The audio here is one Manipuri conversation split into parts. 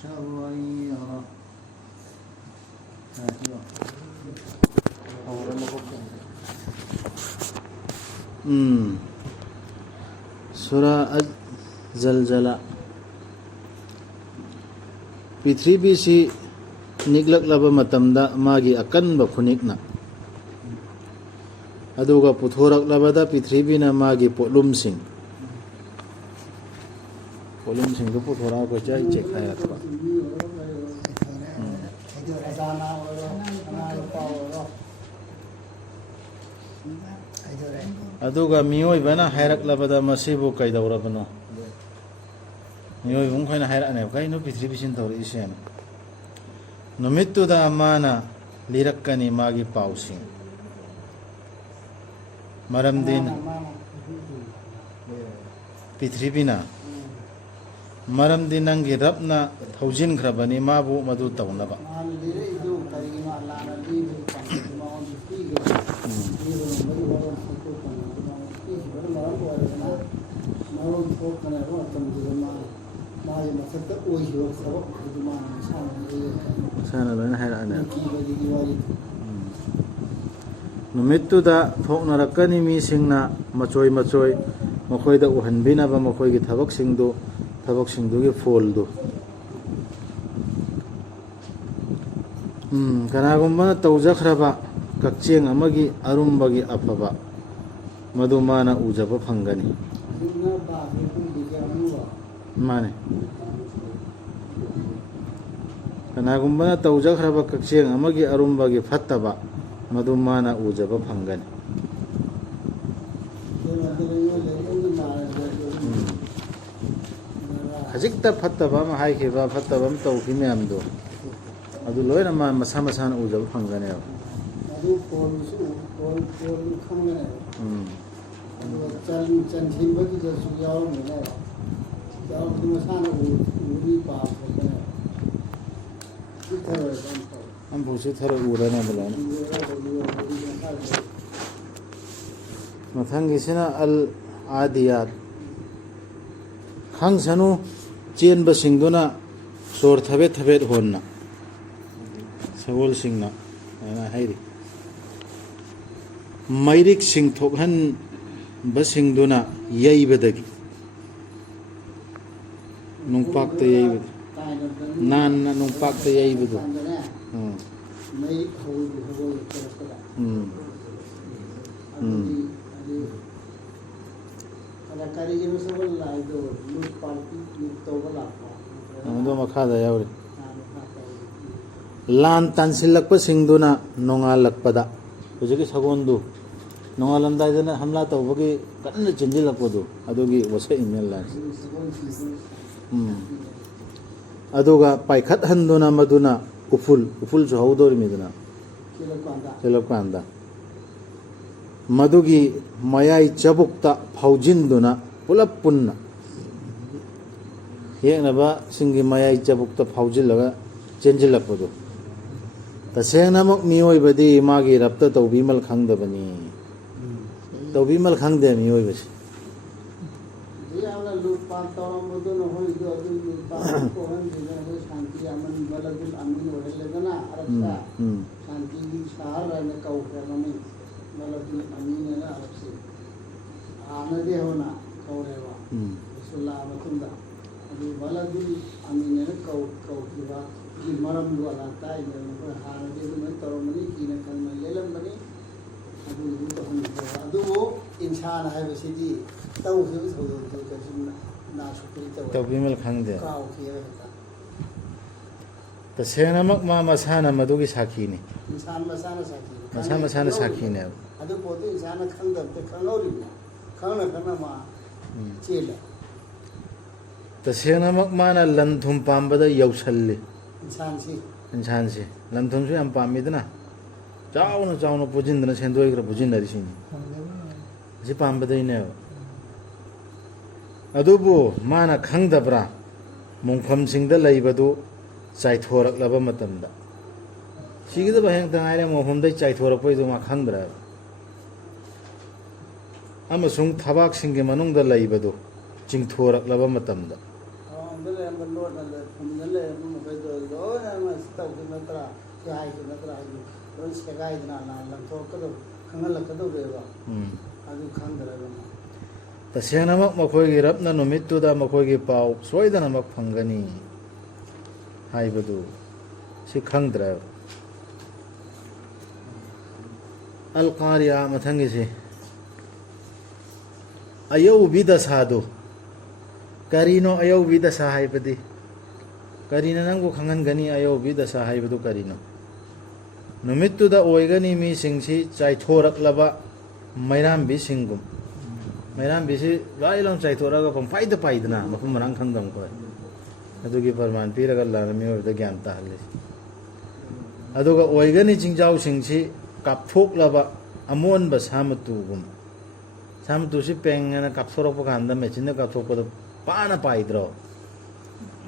أشهد أن يرى سورة الزلزلة पृथ्वी से निगलक्लब मतमदा मागी अकनब खुनिकना अदुगा पुथोरक्लबदा पृथ्वीना मागी पोलुमसिंग दो पुथोरा को चाय चेक खाया था अदुगा मियोय बना हैरक्लबदा मसिबु कैदौरबनो मियोय बुं खैना हैरने कैनो पृथ्वी सिन तौर इसेन नुमित्तुदा माना लिरक्कनी मागी पाउसिंग मरमदिन पृथ्वीना मरमदि नंगी रबना थौजिन खरबनी माबु मधु तौनबा sana loina hairane numittuda thoknarakani mi singna machoi makoida uhanbinaba makoigi thabak singdugi foldu kanagumba tawjakhraba kakcheng amagi arumbagi afaba madu mana ujaba phangani mane kanagumba tawjakhraba kakcheng amagi arumbagi fattaba madu mana ujaba phangani खजिकता फत्तबम हाइखेबा फत्तबम तौखि म्यामदो अदु लोइना मा मसा मसाना उजब फंगने अदु पोल खंगने अदु चन थिबगी जसु यावने याव मसाना उरी पाप होने हम भूसी थर उरना बलाना मथंगिसिना अल आदियात खंगसनु चेन बसिंगदुना सोर थबेत होना सगोल सिंगना ना हाइरि मैरिक सिंग थोकहन बसिंगदुना यैबदगी नुंगपाकते यैबद नान नुंगपाकते यैबदु लान तानसिलक्प सिंगदुना नोंगालक्पदा हुजिक सगोंदु नोंगालमदाइदना हमला तौबगी कन्न चिंजिलक्पदु अदुगी वसे इमेल लान अदुगा पाइखत हंदुना मदुना उफुल जो हौदोरिमिदुना चिलक्पांदा मदुगी मयाई चबुक्ता फौजिंदुना पुलप पुन्ना येनबा सिंगी मयाई चबुक्ता फौजिलगा चेंजिलक्पदु तसेंगनामक मियोइबदी मागी रप्ता तौबीमल खंगदबनी तौबीमल खंगदे मियोइबसी यावला लुपा तौरमदुन होइदो अदु लुपा कोहन दिना हो शांति अमन बलदुल अमीन होलेगना अरबसा शांति की शहर रहने कौखरमनी बलदुल अमीन है अरबसे आनदे होना कौरेवा रसूलुल्लाह मतुंदा अदु बलदुल अमीन है कौखिबा की मरम दुआला ताई ने हानदे में तौरमनी कीने कन्ना लेलमनी अदु वो इंसान है बसिदी तौखिब थोदो कजिना नासुकरी तौबीमल खंगदे तसेंगनामक मा मसाना मदुगी साखीनी इंसान मसाना साखीने अदु पोते इंसान खंगदते खंगौरिना खंगना मा चेले तसेंगनामक माना लंथुम पांबदा यौसल्ले इंसान से लंथुम से हम पामिदना चाउन पुजिंदना सेंदोइग्रा पुजिनरिसिनी जी पांबदैने अदुबु माना खंगदब्रा मुंगफम सिंगदा लैबदु चाइथोरक्लबा मतमदा सिगिदबा हेंग तंगाइरे मोहमदै चाइथोरक्पैदु मा खंगद्रा अमसुंग थबाक सिंगे मनुंगदा लैबदु चिंगथोरक्लबा मतमदा लोट फुमले नत्र नत्र लोन सेगाइदना लंथोकदो खंगलकदोबेबा अदु खंगदरबा तसेंगनमक मखोयगी रबना नुमित्तुदा मखोयगी पाव सोयदनमक फंगनी हाइबदु सि खंगद्रा अल कारिया मथंगी से अयौबी दशादो करीनो अयौबी दशा हाइबदी करीना नंगु खंगनगनी अयौबी दशा हाइबदु करीनो नुमित्तुदा ओइगनी मी सिंगसी चाइथोरकलबा मैरामबी सिंगुम मैरामबी से वाइलों चाइथोरगा पंफाइद पाइदना मफम मरंग खंगदम को अदुगी फरमान पीरगा लानमी ओबदा ज्ञान ताहले अदुगा ओइगनी चिंजाउ सिंगसी कापथोकलबा अमोनबा सामतुगुम सामतुसी पेंगना कापथोरकपा कांदा मेचिना कापथोकपदो पाना पाइद्रो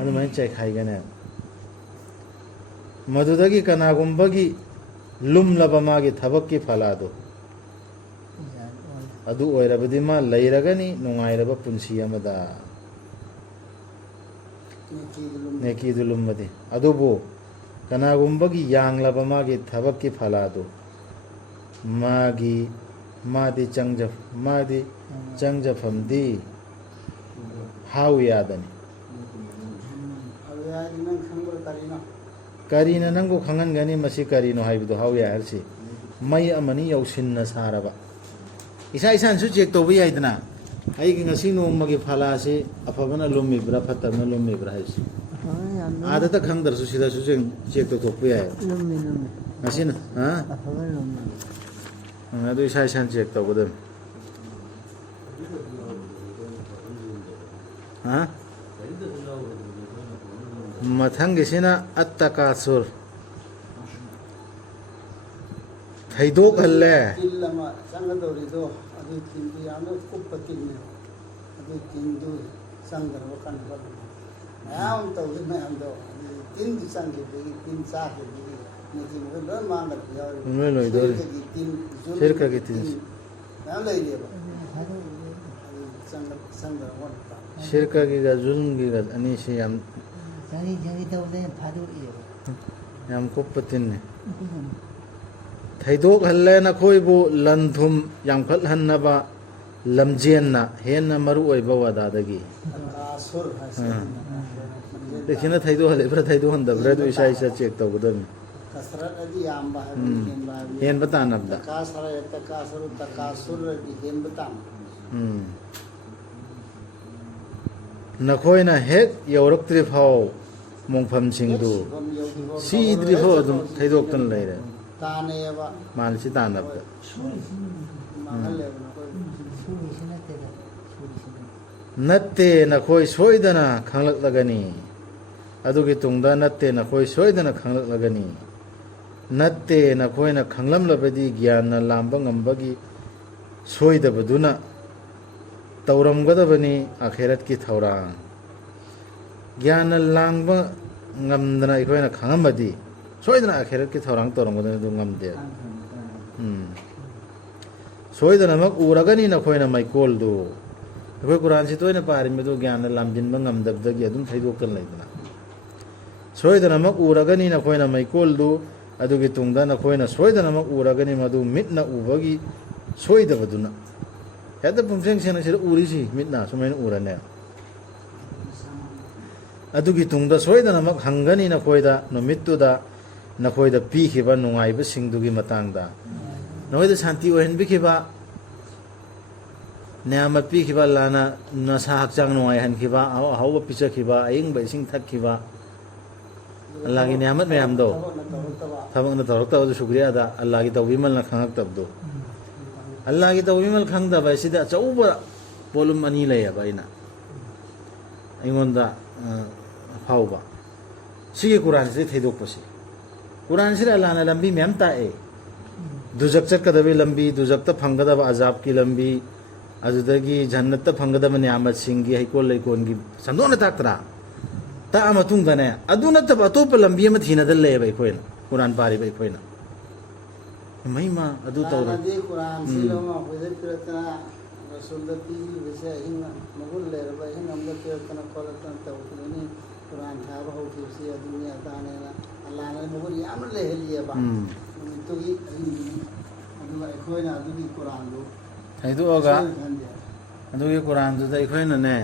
अदुमाइन चाइ खाइगने मधुदगी कनागुंबगी लुमलबा मागी थबक्की फलादो अदु ओइरबदि मा लैरगनी नुंगाइरबा पुंसी अमदा नेकीदु लुमबदि अदुबो कनागुंबगी यांगलबा मागी थबक्की फलादो मागी मादी चंगजफमदी हाउ यादनी करीना नंगु खंगनगनी मसी करीनो हाइबदो हाउ यारसी मई अमनी यौसिन्न सारबा इसा इसानसु चेक तोबी याइदना आइगी ngasi नोमगी फलासे अफबना लुमिब्रा फतबना लुमिब्रा हाइसी आदत खंगदरसु सिदासु चेक तो तोपी याय ngasi ना हां अफबना लुमि अदु इसा इसान चेक तोबदम हां मथंगिसिना अत्तकासुर थैदोक हल्ले तिल्लमा संगदोरिदो अदु तिंदु यानो कुप्पतिने अदु तिंदु संगरव कनबल नाम तौदि मैमदो तिंदु संगे तिन साके निजि मो लो मांगल यारो उनमे लोइदोर शिरका की तिन नाम लैलेबा संग संगरव शिरका की जुल्म की अनि से हम जारी तौदे फादो याम कुप्पतिने थैदोक हल्ले नखोइबु लंथुम यामखल हन्नबा लमजेन्ना हेन्ना मरु ओइबा वदादगी आसुर देखिना थैदो हले ब्रा थैदो हंदब्रा दु इसा इसा चेक तौगदम कसरत अदि यामबा हेन बतानबदा तकासुर दि हेन बताम नखोइना हेक यौरक्त्रि फाव मोंफम सिंगदु सीद्रि फो अदुम थैदोक्तन लैरे तानेबा मानसी तानबदा नत्ते नखोइ सोइदना खंगलकलगनी अदुगी तुंगदा नत्ते नखोइ सोइदना खंगलकलगनी नत्ते नखोइना खंगलमलबदी ज्ञान लांबा ngambagi सोइदबदुना तौरमगदबनी आखिरत की थौरांग ज्ञान लांबा ngamdana इखोइना खंगमबदी सोइदना आखिरत की थौरांग तौरमगदना दु ngamde सोइदना मक उरगनी नखोइना माइकोलदु अखोइ कुरान सि तोइना पारिमदु ज्ञान लामजिनबा ngamdabdagi adum thaidoktan laidana सोइदना मक उरगनी नखोइना माइकोलदु अदुगी तुंगदा नखोइना सोइदना मक उरगनी मदु मिटना उबगी सोइदबदुना हेदा पुंसेंग सेना सिर उरिसी मिटना सुमैन उरने अदुगी तुंगदा सोइदना मक हंगनी नखोइदा नुमित्तुदा नखोइदा पीखिबा नुंगाइबा सिंगदुगी मतंगदा नखोइदा शांति ओहनबिखिबा न्याम पीखिबा लाना नसा हकचांग नुंगाइ हनखिबा हाउबा पिचखिबा अयिंगबा इसिंग थक्खिबा अल्लाह की नेमत मैम दो थबंग तौरक्तब शुक्रिया दा अल्लाह की तौबीमल न खंगक्तबदो अल्लाह की तौबीमल खंगदबा सिदा चौबा पोलुम अनि लैयबा इना अइंगोंदा फाउबा सिगे कुरान से थैदोकपसि कुरान से अल्लाह न लंबी मैम ताए दुजक चकदबे लंबी दुजकता फंगदबा अजाब की लंबी अजुदगी जन्नत फंगदबा नियामत सिंगी हैकोल लैकोनगी संदोन ताकतरा ता मतुंगदने अदु नतब अतोप लंबी म थिनदल ले बै खोइन कुरान पारि बै खोइन महिमा अदु तौर नदी कुरान सिलोमा होजे प्रतना रसूलती विषय हिंग मगुल ले बै हिंग हम प्रतना कोलतन तौतनी ꯀꯨꯔꯥꯟ ꯁꯥꯕ ꯍꯧꯈꯤꯕꯁꯤ ꯑꯗꯨꯅꯤ ꯑꯗꯥꯅꯦꯅ ꯑꯜꯂꯥꯍꯅ ꯃꯒꯨꯟ ꯌꯥꯝꯅ ꯂꯩꯍꯜꯂꯤꯑꯕ ꯅꯨꯃꯤꯠꯇꯨꯒꯤ ꯑꯍꯤꯡꯗꯨꯒꯤ ꯑꯗꯨꯒ ꯑꯩꯈꯣꯏꯅ ꯑꯗꯨꯒꯤ ꯀꯨꯔꯥꯟꯗꯨ ꯍꯥꯏꯗꯣꯛꯑꯒ ꯈꯟꯗꯦ ꯑꯗꯨꯒꯤ ꯀꯨꯔꯥꯟꯗꯨꯗ ꯑꯩꯈꯣꯏꯅꯅꯦ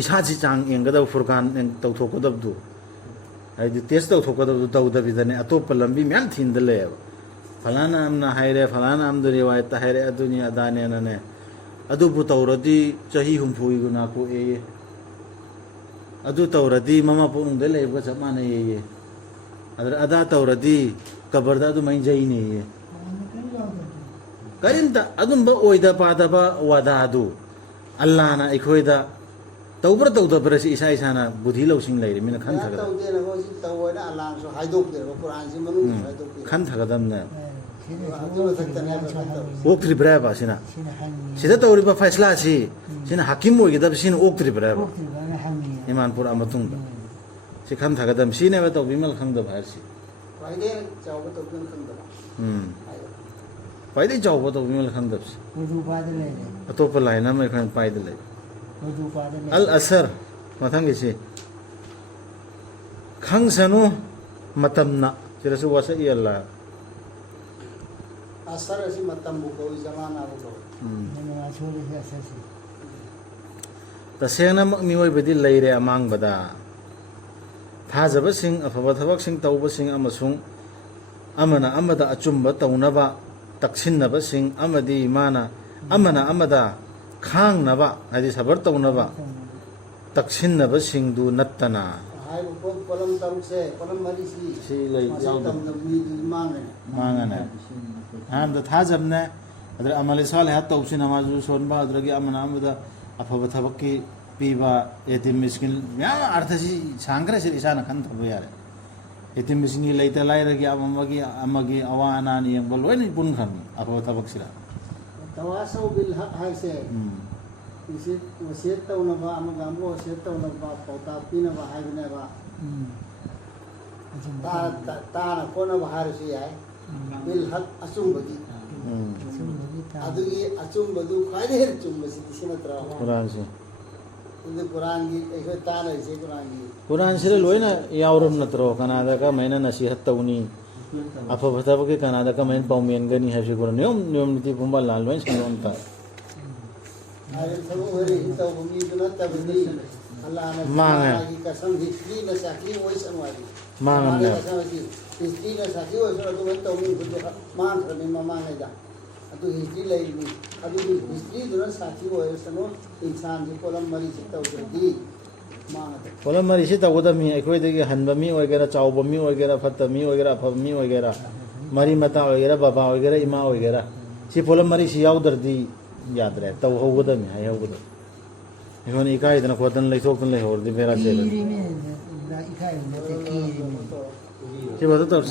ꯏꯁꯥꯁꯤ ꯆꯥꯡ ꯌꯦꯡꯒꯗꯕ ꯐꯨꯔꯀꯥꯟ ꯇꯧꯊꯣꯛꯀꯗꯕꯗꯨ ꯍꯥꯏꯗꯤ ꯇꯦꯁ ꯇꯧꯊꯣꯛꯀꯗꯕꯗꯨ ꯇꯧꯗꯕꯤꯗꯅꯦ ꯑꯇꯣꯞꯄ ꯂꯝꯕꯤ ꯃꯌꯥꯝ ꯊꯤꯟꯗ ꯂꯩꯌꯦꯕ ꯐꯂꯥꯅ ꯑꯃꯅ ꯍꯥꯏꯔꯦ ꯐꯂꯥꯅ ꯑꯃꯗ ꯔꯤꯋꯥꯌꯠꯇ ꯍꯥꯏꯔꯦ ꯑꯗꯨꯅꯤ ꯑꯗꯥꯅꯦꯅꯅꯦ ꯑꯗꯨꯕꯨ ꯇꯧꯔꯗꯤ ꯆꯍꯤ 60 ꯒꯨꯅꯥ ꯀꯣꯛꯑꯦꯌꯦ ꯑꯗꯨ ꯇꯧꯔꯗꯤ ꯃꯃꯥ ꯄꯣꯛꯅꯨꯡꯗ ꯂꯩꯕꯒ ꯆꯞ ꯃꯥꯟꯅꯩꯌꯦ ꯑꯗ ꯇꯧꯔꯗꯤ ꯀꯕꯔꯗ ꯑꯗꯨꯃꯥꯏꯅ ꯖꯩꯅꯦꯌꯦ ꯀꯔꯤꯝꯇ ꯑꯗꯨꯝꯕ ꯑꯣꯏꯗ ꯄꯥꯗꯕ ꯋꯥꯗꯥꯗꯨ ꯑꯜꯂꯥꯍꯅ ꯑꯩꯈꯣꯏꯗ ꯇꯧꯕ꯭ꯔꯥ ꯇꯧꯗꯕ꯭ꯔꯥ ꯁꯤ ꯏꯁꯥ ꯏꯁꯥꯅ ꯕꯨꯙꯤ ꯂꯧꯁꯤꯡ ꯂꯩꯔꯤꯃꯤꯅ ꯈꯟꯊꯒꯗꯕ ꯇꯧꯗꯦꯅ ꯃꯣꯏꯁꯤ ꯇꯧꯑꯣꯏꯅ ꯑꯜꯂꯥꯍꯅꯁꯨ ꯍꯥꯏꯗꯣꯛꯇꯦꯕ ꯀꯨꯔꯥꯟꯁꯤ ꯃꯅꯨꯡꯗ ꯍꯥꯏꯗꯣꯛꯇꯦ ꯈꯟꯊꯒꯗꯕꯅꯦ ꯑꯗꯨ ꯃꯊꯛꯇꯅꯦꯕ ꯑꯣꯛꯇ꯭ꯔꯤꯕ꯭ꯔꯥ ꯍꯥꯏꯕ ꯁꯤꯅ ꯁꯤꯗ ꯇꯧꯔꯤꯕ ꯐꯩꯁꯂꯥꯁꯤ ꯁꯤꯅ ꯍꯥꯀꯤꯝ ꯑꯣꯏꯒꯗꯕ ꯁꯤꯅ ꯑꯣꯛꯇ꯭ꯔꯤꯕ꯭ꯔꯥ ꯍꯥꯏꯕ ꯏꯃꯥꯟ ꯄꯨꯔꯛꯑ ꯃꯇꯨꯡꯗ ꯁꯤ ꯈꯟꯊꯒꯗꯕꯅꯤ ꯁꯤꯅꯦꯕ ꯇꯧꯕꯤꯃꯜ ꯈꯪꯗꯕ ꯍꯥꯏꯔꯁꯤ ꯈ꯭ꯋꯥꯏꯗꯒꯤ ꯆꯥꯎꯕ ꯇꯧꯕꯤꯃꯜ ꯈꯪꯗꯕ ꯈ꯭ꯋꯥꯏꯗꯒꯤ ꯆꯥꯎꯕ ꯇꯧꯕꯤꯃꯜ ꯈꯪꯗꯕꯁꯤ ꯑꯇꯣꯞꯄ ꯂꯥꯏꯟ ꯑꯃ ꯑꯩꯈꯣꯏꯅ ꯄꯥꯏꯗ ꯂꯩ ꯑꯜ ꯑꯁꯔ ꯃꯊꯪꯒꯤꯁꯤ ꯈꯪꯁꯅꯨ ꯃꯇꯝꯅ ꯁꯤꯗꯁꯨ ꯋꯥꯁꯛꯏ ꯑꯜꯂꯥ ꯑꯁꯔ ꯑꯁꯤ ꯃꯇꯝꯕꯨ ꯀꯧꯏ ꯖꯃꯥꯅꯥꯕꯨ ꯀꯧꯏ ꯇꯁꯦꯡꯅꯃꯛ ꯃꯤꯑꯣꯏꯕꯗꯤ ꯂꯩꯔꯦ ꯑꯃꯥꯡꯕꯗ ꯊꯥꯖꯕꯁꯤꯡ ꯑꯐꯕ ꯊꯕꯛꯁꯤꯡ ꯇꯧꯕꯁꯤꯡ ꯑꯃꯁꯨꯡ ꯑꯃꯅ ꯑꯃꯗ ꯑꯆꯨꯝꯕ ꯇꯧꯅꯕ ꯇꯛꯁꯤꯟꯅꯕꯁꯤꯡ ꯑꯃꯗꯤ ꯑꯃꯅ ꯑꯃꯗ ꯈꯥꯡꯅꯕ ꯍꯥꯏꯗꯤ ꯁꯕꯔ ꯇꯧꯅꯕ ꯇꯛꯁꯤꯟꯅꯕꯁꯤꯡꯗꯨ ꯅꯠꯇꯅ ꯍꯥꯏꯕ ꯄꯣꯠꯂꯝ ꯇꯔꯨꯛꯁꯦ ꯄꯣꯠꯂꯝ ꯃꯔꯤꯁꯤ ꯁꯤ ꯂꯩ ꯃꯇꯝꯗ ꯃꯤꯗꯨꯗꯤ ꯃꯥꯡꯒꯅꯤ ꯃꯥꯡꯒꯅꯤ ꯑꯍꯥꯟꯕꯗ ꯊꯥꯖꯕꯅꯦ ꯑꯗꯨꯗ ꯑꯃꯂꯤ ꯁꯥꯂꯤꯍꯥꯠ ꯇꯧꯁꯤ ꯅꯃꯥꯖꯨ ꯁꯣꯟꯕ ꯑꯗꯨꯗꯒꯤ ꯑꯃꯅ ꯑꯃꯗ ꯑꯐꯕ ꯊꯕꯛꯀꯤ ꯄꯤꯕ ꯌꯦꯇꯤꯝ ꯃꯤꯁꯀꯤꯟ ꯃꯌꯥꯝ ꯑꯥꯔꯊꯁꯤ ꯁꯥꯡꯈ꯭ꯔꯦ ꯁꯤ ꯏꯁꯥꯅ ꯈꯟꯊꯕ ꯌꯥꯔꯦ ꯌꯦꯇꯤꯝ ꯃꯤꯁꯀꯤꯟꯒꯤ ꯂꯩꯇ ꯂꯥꯏꯔꯒꯤ ꯑꯃꯒꯤ ꯑꯋꯥ ꯑꯅꯥ ꯌꯦꯡꯕ ꯂꯣꯏꯅ ꯄꯨꯟꯈ꯭ꯔꯕꯅꯤ ꯑꯐꯕ ꯊꯕꯛꯁꯤꯗ ꯇꯋꯥꯁꯧ ꯕꯤꯜ ꯍꯛ ꯍꯥꯏꯁꯦ ꯋꯥꯁꯤꯌꯠ ꯇꯧꯅꯕ ꯑꯃꯒ ꯑꯃꯒ ꯋꯥꯁꯤꯌꯠ ꯇꯧꯅꯕ ꯄꯥꯎꯇꯥꯛ ꯄꯤꯅꯕ ꯍꯥꯏꯕꯅꯦꯕ ꯇꯥꯅ ꯈꯣꯠꯅꯕ ꯍꯥꯏꯔꯁꯨ ꯌꯥꯏ ꯕꯤꯜ ꯍꯛ ꯑꯆꯨꯝꯕꯒꯤ ꯑꯗꯨꯒꯤ ꯑꯆꯨꯝꯕꯗꯨ ꯈ꯭ꯋꯥꯏꯗꯒꯤ ꯍꯦꯟꯅ ꯆꯨꯝꯕꯁꯤꯗꯤ ꯁꯤ ꯅꯠꯇ꯭ꯔꯣ ꯀꯨꯔꯥꯟꯁꯤ ꯑꯗꯨ ꯀꯨꯔꯥꯟꯒꯤ ꯑꯩꯈꯣꯏ ꯇꯥꯅꯔꯤꯁꯦ ꯀꯨꯔꯥꯟꯁꯤꯗ ꯂꯣꯏꯅ ꯌꯥꯎꯔꯕ ꯅꯠꯇ꯭ꯔꯣ ꯀꯅꯥꯗ ꯀꯃꯥꯏꯅ ꯅꯁꯤꯍꯠ ꯇꯧꯅꯤ ꯑꯐꯕ ꯊꯕꯛꯀꯤ ꯀꯅꯥꯗ ꯀꯃꯥꯏꯅ ꯄꯥꯎꯃꯦꯟꯒꯅꯤ ꯍꯥꯏꯕꯁꯤ ꯀꯨꯔꯥꯟ ꯅꯤꯌꯣꯝ ꯅꯤꯇꯤ ꯄꯨꯝꯕ ꯂꯥꯟ ꯂꯣꯏꯅ ꯁꯟꯗꯣꯛꯑꯝ ꯇꯥꯏ ꯊꯕꯛ ꯑꯣꯏꯔꯛꯏ ꯇꯧꯕ ꯃꯤꯗꯨ ꯅꯠꯇꯕꯗꯤ ꯑꯜꯂꯥꯍꯅ ꯖमानाꯒꯤ ꯀꯁꯝ हिस्ट्रीꯅ साक्षी ꯑꯣꯏꯁꯅꯨ ꯍꯥꯏꯗꯤ ꯃꯥꯡꯉꯝꯅꯦ हिस्ट्रीꯅ साक्षी ꯑꯣꯏꯁꯅꯨ ꯑꯗꯨꯃꯥꯏꯅ ꯇꯧꯅꯤꯡꯕꯗꯨ ꯃꯥꯡꯈ꯭ꯔꯅꯤ ꯃꯃꯥꯡꯉꯩꯗ ꯑꯗꯨ हिस्ट्री ꯂꯩꯔꯤꯅꯤ ꯑꯗꯨꯒꯤ हिस्ट्रीꯗꯨꯅ साक्षी ꯑꯣꯏꯔꯁꯅꯨ ꯏꯟꯁꯥꯟꯁꯤ ꯄꯣꯠꯂꯝ ꯃꯔꯤꯁꯤ ꯇꯧꯗ꯭ꯔꯗꯤ ꯃꯥꯡꯉꯗ ꯄꯣꯠꯂꯝ ꯃꯔꯤꯁꯤ ꯇꯧꯒꯗꯕꯅꯤ ꯑꯩꯈꯣꯏꯗꯒꯤ ꯍꯟꯕ ꯃꯤ ꯑꯣꯏꯒꯦꯔꯥ ꯆꯥꯎꯕ ꯃꯤ ꯑꯣꯏꯒꯦꯔꯥ ꯐꯠꯇꯕ ꯃꯤ ꯑꯣꯏꯒꯦꯔꯥ ꯑꯐꯕ ꯃꯤ ꯑꯣꯏꯒꯦꯔꯥ ꯃꯔꯤ ꯃꯇꯥ ꯑꯣꯏꯒꯦꯔꯥ ꯕꯕꯥ ꯑꯣꯏꯒꯦꯔꯥ ꯏꯃꯥ ꯑꯣꯏꯒꯦꯔꯥ ꯁꯤ ꯄꯣꯠꯂꯝ ꯃꯔꯤꯁꯤ ꯌꯥꯎꯗ꯭ꯔꯗꯤ ꯌꯥꯗ꯭ꯔꯦ ꯇꯧꯍꯧꯒꯗꯕꯅꯤ ꯍꯥꯏꯍꯧꯒꯗꯕꯅꯤ ꯑꯩꯈꯣꯏꯅ ꯏꯀꯥꯏꯗꯅ ꯈꯣꯠꯇꯅ ꯂꯩꯊꯣꯛꯇꯅ ꯂꯩꯍꯧꯔꯗꯤ ꯕꯦꯔꯥ ꯆꯦꯜꯂꯅꯤ ꯁꯤ ꯇꯧꯔꯁꯤ